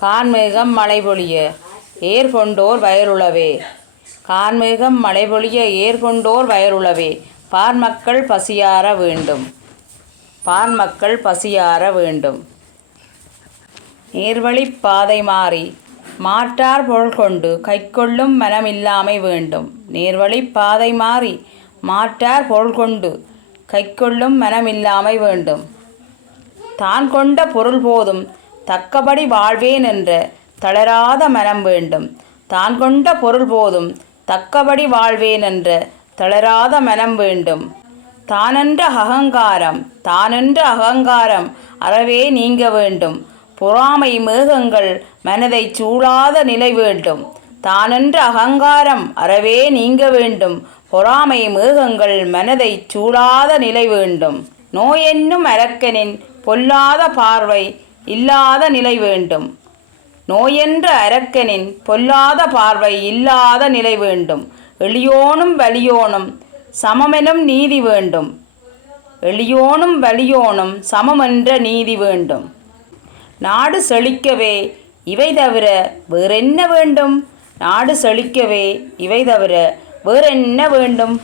கான்மேகம் மழை பொழிய ஏர் கொண்டோர் வயலுளவே கான்மேகம் மழை பொழிய ஏர் கொண்டோர் வயலுளவே பார்மக்கள் பசியார வேண்டும். பார்மக்கள் பசியார வேண்டும். நேர்வழிப் பாதை மாறி மாற்றார் பொருள் கொண்டு கைக்கொள்ளும் மனமில்லாமை வேண்டும். நேர்வழிப் பாதை மாறி மாற்றார் பொருள் கொண்டு கைக்கொள்ளும் மனமில்லாமை வேண்டும். தான் கொண்ட பொருள் போதும் தக்கபடி வாழ்வேன் என்ற தளராத மனம் வேண்டும். தான் கொண்ட பொருள் போதும் தக்கபடி வாழ்வேன் என்ற தளராத மனம் வேண்டும். தானென்ற அகங்காரம் தானென்ற அகங்காரம் அறவே நீங்க வேண்டும். பொறாமை மேகங்கள் மனதை சூழாத நிலை வேண்டும். தானென்ற அகங்காரம் அறவே நீங்க வேண்டும். பொறாமை மேகங்கள் மனதை சூழாத நிலை வேண்டும். நோயென்னும் அரக்கனின் பொல்லாத பார்வை இல்லாத நிலை வேண்டும். நோயென்ற அரக்கனின் பொல்லாத பார்வை இல்லாத நிலை வேண்டும். எளியோனும் வலியோனும் சமமெனும் நீதி வேண்டும். எளியோனும் வலியோனும் சமமென்ற நீதி வேண்டும். நாடு செழிக்கவே இவை தவிர வேறென்ன வேண்டும்? நாடு செழிக்கவே இவை தவிர வேறென்ன வேண்டும்?